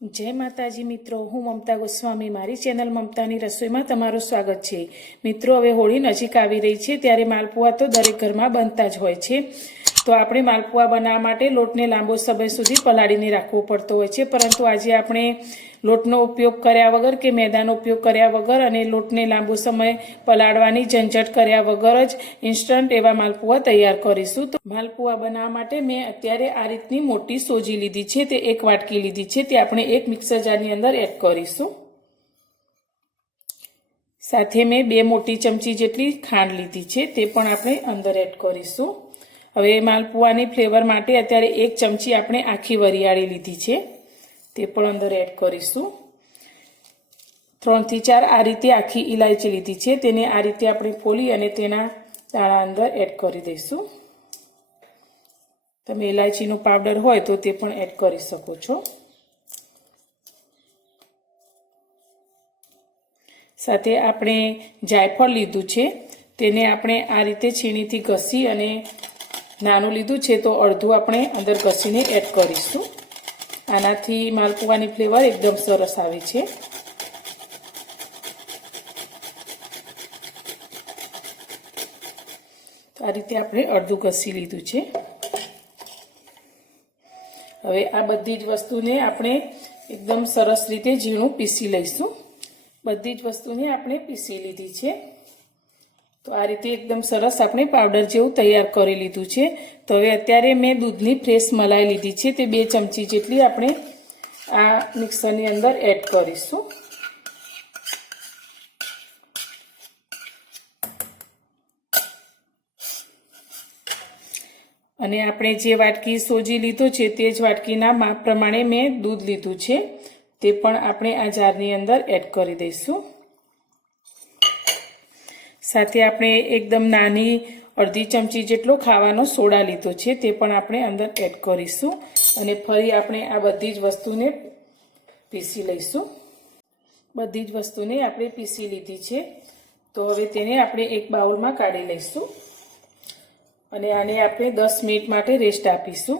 जय माताजी मित्रों, हूँ ममता गोस्वामी मारी चेनल ममतानी रसोई में तमारुं स्वागत है। मित्रों, हवे होळी नजीक आवी रही है त्यारे मालपुआ तो दरेक घर में बनता ज होय छे। तो आपणे मालपुआ बनाववा माटे लोटने लांबो समय सुधी पलाळीने राखवो पड़तो होय छे, परंतु आजे आपणे लोटनो उपयोग कर्या वगर के मैदानो उपयोग कर्या वगर अने लोटने लांबो समय पलाळवानी झंझट कर्या वगर ज इन्स्टंट एवा मालपुआ तैयार करीशुं। तो मालपुआ बनाववा माटे मैं अत्यारे आ रीतनी मोटी सोजी लीधी छे, ते 1 वाटकी लीधी छे, ते आपणे एक मिक्सर जारनी अंदर एड करीशुं। साथे मैं 2 मोटी चमची जेटली खांड लीधी छे, ते पण आपणे अंदर एड करीशुं। हवे मालपुआनी फ्लेवर माटे अत्यारे 1 चमची आपणे आखी वरियाળી लीधी छे, ते पण अंदर एड करीशुं। 3 થી 4 आ रीते आखी इलायची लीधी छे, तेने आ रीते आपणे फोली अने तेना दाणा अंदर एड करी दईशुं। तमे इलायचीनो पाउडर होय तो ते पण एड करी शको छो। साथे आपणे जायफळ लीधुं छे, तेने आपणे आ रीते छीणीथी घसी अने नानुं लीधुं छे तो अर्धुं आपणे अंदर घसीने एड करीशुं। आनाथी मालपुआनी फ्लेवर एकदम सरस आवे छे। तो आ रीते आपणे अर्धुं घसी लीधुं छे। हवे आ बधी ज वस्तुने आपणे एकदम सरस रीते झीणुं पीसी लईशुं। बधी ज वस्तुने आपणे पीसी लीधी छे। तो आ रीते एकदम सरस आपणे पाउडर जेवुं तैयार करी लीधुं छे। तो हवे अत्यारे मैं दूधनी फ्रेश मलाई लीधी छे, ते 2 चमची जेटली आपणे आ मिक्सरनी अंदर एड करीशुं। अने आपणे जे वाटकी सोजी लीधो छे ते ज वाटकीना माप प्रमाणे मैं दूध लीधुं छे, ते पण आपणे आ जारनी अंदर एड करी दईशुं। साथे आपणे एकदम नानी अर्धी चमची जेटलो खावानो सोडा लीधो छे, ते पण आपणे अंदर एड करीशुं अने फरी आपणे आ बधी ज वस्तुने पीसी लईशुं। बधी ज वस्तुने आपणे पीसी लीधी छे। तो हवे तेने आपणे एक बाउलमां काढी लईशुं अने आने आपणे 10 मिनिट माटे रेस्ट आपीशुं।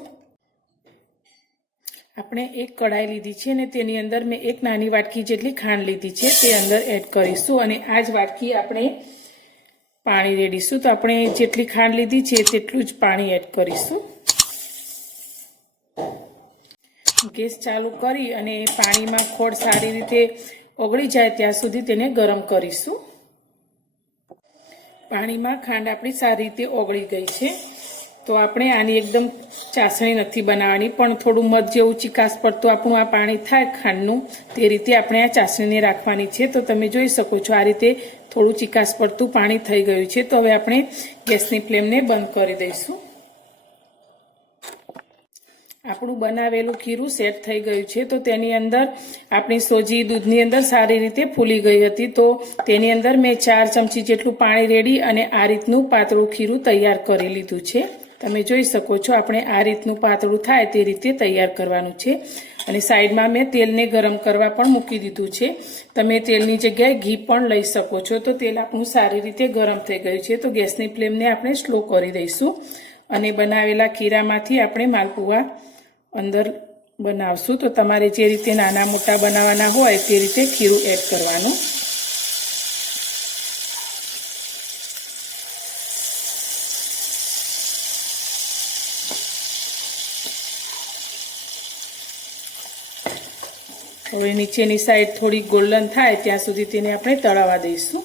आपणे एक कढ़ाई लीधी छे ने तेनी अंदर मैं एक नानी वाटकी जेटली खांड लीधी छे, ते अंदर एड करीशुं अने आ ज वाटकी आपणे पाणी रेड़ीशुं। तो आपणे जेटली खांड लीधी छे तेटલું જ पाणी एड करीशुं। गैस चालू करी अने पाणीमां खोड़ सारी रीते ओगળી जाए त्यां सुधी तेने गरम करीशुं। पाणीमां खांड आपणी सारी रीते ओगળી गई छे। तो आपणे आनी एकदम चासणी नथी बनावવાની, पण थोडું મધ જેવું ચીકાશ પડતું આપણું આ પાણી થાય ખાંડનું, તે રીતે આપણે આ ચાસણીને રાખવાની છે। તો તમે જોઈ શકો છો આ રીતે થોડું ચીકાશ પડતું પાણી થઈ ગયું છે। તો હવે આપણે ગેસની ફ્લેમને બંધ કરી દઈશું। આપણું બનાવેલું ખીરું સેટ થઈ ગયું છે। તો તેની અંદર આપણી સોજી દૂધની અંદર સારી રીતે ફૂલી ગઈ હતી। તો તેની અંદર મેં 4 ચમચી જેટલું પાણી રેડી અને આ રીતનું પાતળું ખીરું તૈયાર કરી લીધું છે। તમે જોઈ શકો છો આપણે આ રીતનું પાતળું થાય તે રીતે તૈયાર કરવાનું છે। અને સાઈડમાં મેં તેલને ગરમ કરવા પણ મૂકી દીધું છે। તમે તેલની જગ્યાએ ઘી પણ લઈ શકો છો। તો તેલ આપણું સારી રીતે ગરમ થઈ ગયું છે। તો ગેસની ફ્લેમને આપણે સ્લો કરી દઈશું અને બનાવેલા ખીરામાંથી આપણે માલપુઆ અંદર બનાવશું। તો તમારે જે રીતે નાના મોટા બનાવવાના હોય તે રીતે ખીરું એડ કરવાનું। હવે નીચેની સાઈડ થોડી ગોલ્ડન થાય ત્યાં સુધી તેને આપણે તળાવવા દઈશું।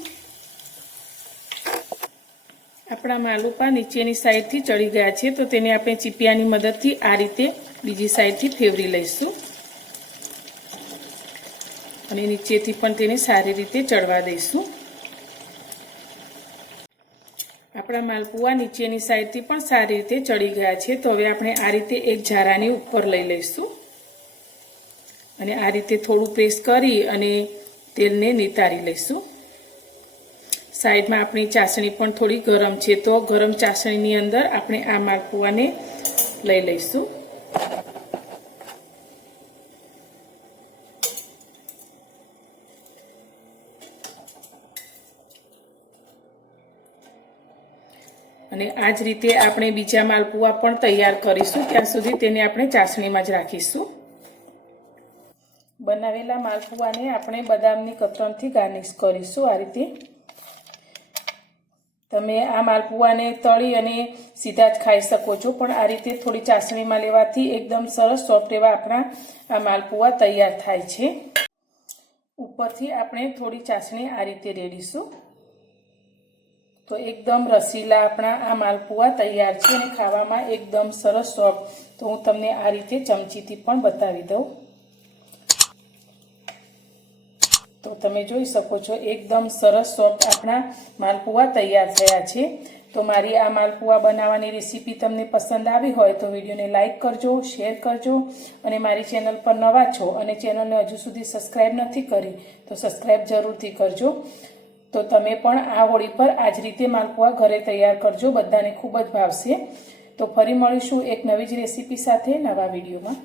આપણા માલપુઆ નીચેની સાઈડથી ચડી ગયા છે। તો તેને આપણે ચીપિયાની મદદથી આ રીતે બીજી સાઈડથી ફેરવી લઈશું અને નીચેથી પણ તેને સારી રીતે ચડવા દઈશું। આપણા માલપુઆ નીચેની સાઈડથી પણ સારી રીતે ચડી ગયા છે। તો હવે આપણે આ રીતે એક ઝારાની ઉપર લઈ લઈશું અને આ રીતે થોડું પ્રેસ કરી અને તેલને નિતારી લઈશું। સાઈડમાં આપણી ચાસણી પણ થોડી ગરમ છે। તો ગરમ ચાસણીની અંદર આપણે આ માલપુઆને લઈ લઈશું। અને આ જ રીતે આપણે બીજા માલપુઆ પણ તૈયાર કરીશું। ત્યાં સુધી તેને આપણે ચાસણીમાં જ રાખીશું। બનાવેલા માલપુઆને આપણે બદામની કતરણથી ગાર્નિશ કરીશું આ રીતે. તમે આ માલપુઆને તળી અને સીધા જ ખાઈ શકો છો, પણ આ રીતે થોડી ચાસણીમાં લેવાથી એકદમ સરસ સોફ્ટ એવા આપણા આ માલપુઆ તૈયાર થાય છે. ઉપરથી આપણે થોડી ચાસણી આ રીતે રેડીશું તો એકદમ રસીલા આપણા આ માલપુઆ તૈયાર છે અને ખાવામાં એકદમ સરસ સોફ્ટ. તો હું તમને આ રીતે ચમચીથી પણ બતાવી દઉં. તો તમે જોઈ શકો છો એકદમ સરસ સોફ્ટ આપણા માલપુઆ તૈયાર થયા છે. તો મારી આ માલપુઆ બનાવવાની રેસીપી તમને પસંદ આવી હોય તો વિડીયોને લાઇક કરજો, શેર કરજો અને મારી ચેનલ પર નવા છો અને ચેનલને હજુ સુધી સબસ્ક્રાઈબ નથી કરી તો સબસ્ક્રાઈબ જરૂરથી કરજો. તો તમે પણ આ હોળી પર આ જ રીતે માલપુઆ ઘરે તૈયાર કરજો, બધાને ખૂબ જ ભાવશે. તો ફરી મળીશું એક નવી જ રેસીપી સાથે નવા વિડીયોમાં.